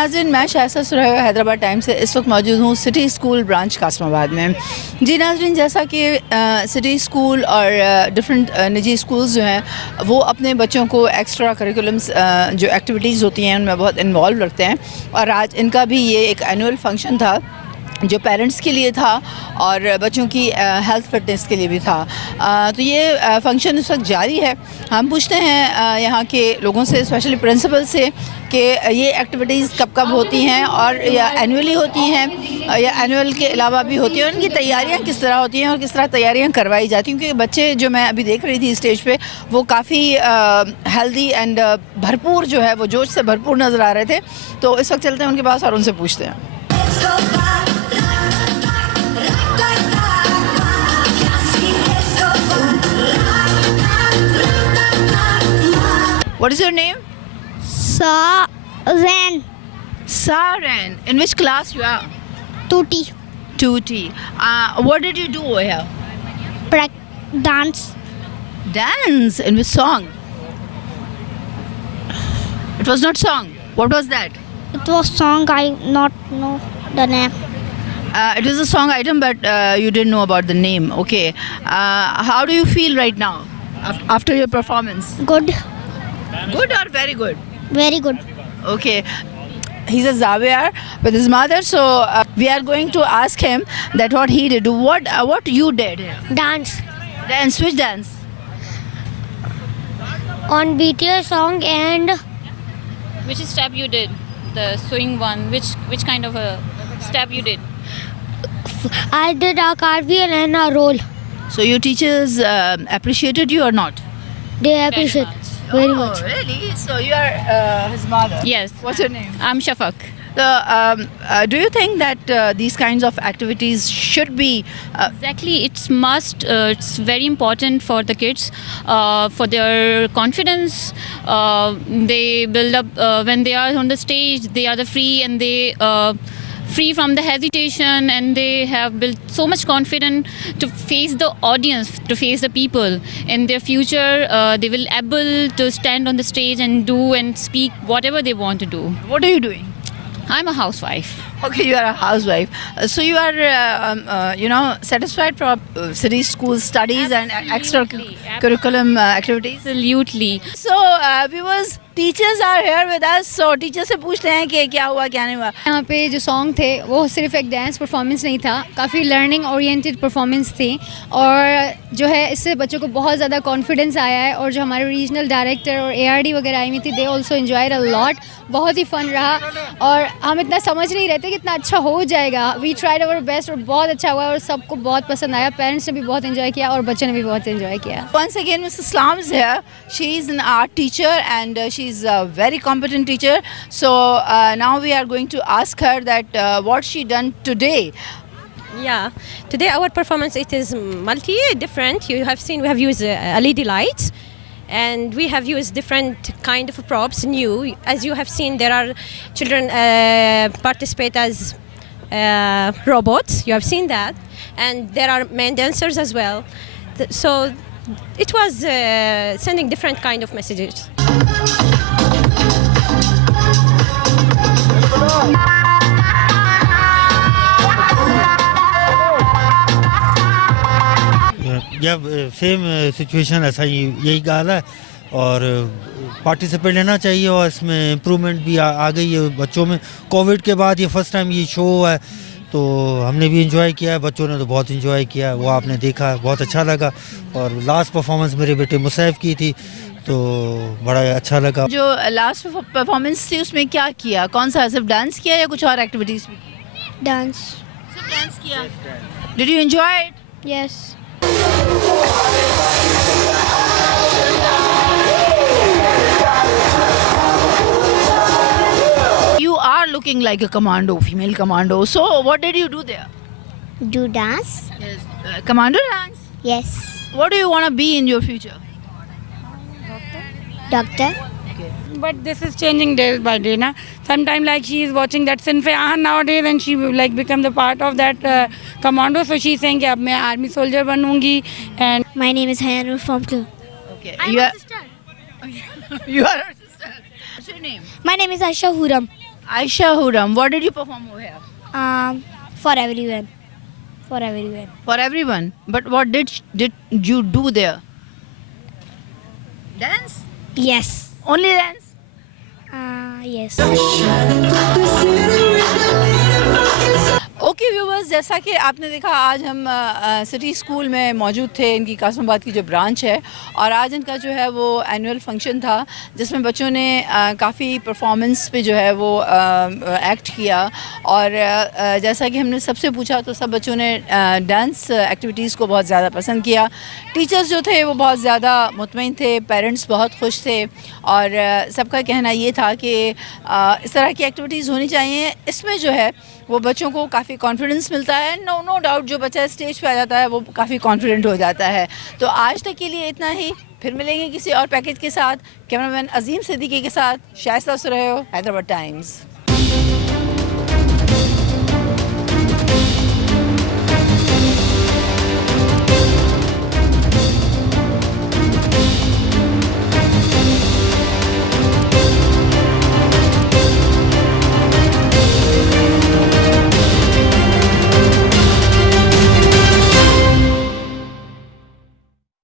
नाज़रीन, मैं शाइस्ता सुरैया हैदराबाद टाइम्स से इस वक्त मौजूद हूँ सिटी स्कूल ब्रांच कासमाबाद में। जी नाज़रीन, जैसा कि सिटी स्कूल और डिफरेंट निजी स्कूल्स जो हैं वो अपने बच्चों को एक्स्ट्रा करिकुलम्स जो एक्टिविटीज़ होती हैं उनमें बहुत इन्वॉल्व रखते हैं, और आज इनका भी ये एक एनुअल फंक्शन था जो पेरेंट्स के लिए था और बच्चों की हेल्थ फिटनेस के लिए भी था। तो ये फंक्शन इस वक्त जारी है। हम पूछते हैं यहाँ के लोगों से, स्पेशली प्रिंसिपल से, कि ये एक्टिविटीज़ कब कब होती हैं और या एनुअली होती हैं या एनुअल के अलावा भी होती हैं, उनकी तैयारियाँ किस तरह होती हैं और किस तरह तैयारियाँ करवाई जाती हैं, क्योंकि बच्चे जो मैं अभी देख रही थी स्टेज पे वो काफ़ी हेल्दी एंड भरपूर जो है वो जोश से भरपूर नज़र आ रहे थे। तो इस वक्त चलते हैं उनके पास और उनसे पूछते हैं। What is your name? Saran. Saran. In which class you are? Tutti. 2T. What did you do over here? Dance. Dance. In which song? It was not song. What was that? It was song, I not know the name. It was a song item, but you didn't know about the name. Okay. How do you feel right now after your performance? Good. Good or very good? Very good. Okay. He's a Zawiyar with his mother, so we are going to ask him that what he did. What you did here? Dance. Dance. Which dance? On BTS song and Which step you did? The swing one. Which kind of a step you did? I did a cartwheel and a roll. So your teachers appreciated you or not? They appreciate very much. Really? So you are his mother? Yes. What's your name? I'm Shafak. So, do you think that these kinds of activities should be Exactly, it's must. It's very important for the kids, for their confidence. They build up when they are on the stage. They are the free and they free from the hesitation, and they have built so much confidence to face the audience, to face the people. In their future, they will able to stand on the stage and do and speak whatever they want to do. what are you doing? I'm a housewife. Okay, you are a housewife. So you are, satisfied for city school studies and extra curriculum activities? Absolutely. So, viewers, teachers are here with us. So, teachers से पूछते हैं कि क्या हुआ क्या नहीं हुआ. यहाँ पे जो सॉन्ग थे वो सिर्फ एक डांस परफॉर्मेंस नहीं था, काफ़ी लर्निंग ओरिएंटेड परफॉर्मेंस थी, और जो है इससे बच्चों को बहुत ज़्यादा कॉन्फिडेंस आया है। और जो हमारे रीजनल डायरेक्टर और ARD वगैरह आई हुई थी, they also enjoyed a lot. बहुत ही फ़न रहा और हम इतना समझ नहीं रहे थे कि इतना अच्छा हो जाएगा। वी ट्राइड आवर बेस्ट और बहुत अच्छा हुआ और सबको बहुत पसंद आया। पेरेंट्स ने भी बहुत एंजॉय किया और बच्चों ने भी बहुत एंजॉय किया। Once again, Mrs. Islam is here. She is an art teacher and she's a very competent teacher. So now we are going to ask her that what she done today. Yeah, today our performance it is different. You have seen we have used LED lights, and we have used different kind of props new. As you have seen, there are children participate as robots. You have seen that, and there are main dancers as well. So it was sending different kind of messages. या same situation ऐसा ही यही गाल है, और participate लेना चाहिए, और इसमें इम्प्रूवमेंट भी आ गई है बच्चों में। कोविड के बाद ये फर्स्ट टाइम ये शो है, तो हमने भी इंजॉय किया है, बच्चों ने तो बहुत इंजॉय किया, वो आपने देखा, बहुत अच्छा लगा। और लास्ट परफॉर्मेंस मेरे बेटे मुसैफ की थी, तो बड़ा अच्छा लगा। जो लास्ट परफॉर्मेंस थी उसमें क्या किया, कौन सा, सिर्फ डांस किया या कुछ और एक्टिविटीज भी की? Dance. सिर्फ डांस किया। Did you enjoy it? Yes. You are looking like a commando, female commando. So what did you do there? Do dance? Yes. Commando dance. Yes. What do you want to be in your future? Doctor? But this is changing day by day, na. Sometimes like she is watching that Sinfe Ahan nowadays, and she will like become the part of that commando. So she is saying, "Ab main army soldier banungi." And My name is Hayanur from Clue. Okay. You are. You are her sister. What's your name? My name is Aisha Huram. Aisha Huram, what did you perform over here? For everyone. For everyone. For everyone. But what did you do there? Dance? Yes. Only dance? Yes. Okay viewers, जैसा कि आपने देखा आज हम city school में मौजूद थे, इनकी कासमाबाद की जो ब्रांच है, और आज इनका जो है वो एनुअल फंक्शन था जिसमें बच्चों ने काफ़ी परफॉर्मेंस पे जो है वो एक्ट किया। और जैसा कि हमने सबसे पूछा तो सब बच्चों ने डांस एक्टिविटीज़ को बहुत ज़्यादा पसंद किया। टीचर्स जो थे वो बहुत ज़्यादा मुतमईन थे, पेरेंट्स बहुत खुश थे, और सबका कहना ये था कि इस तरह की एक्टिविटीज़ होनी चाहिए। इसमें जो है वो बच्चों को काफ़ी कॉन्फिडेंस मिलता है। नो डाउट जो बच्चा स्टेज पे आ जाता है वो काफ़ी कॉन्फिडेंट हो जाता है। तो आज तक के लिए इतना ही, फिर मिलेंगे किसी और पैकेज के साथ। कैमरामैन अजीम सिद्दीकी के साथ शाइस्ता सुरैयो, हैदराबाद टाइम्स।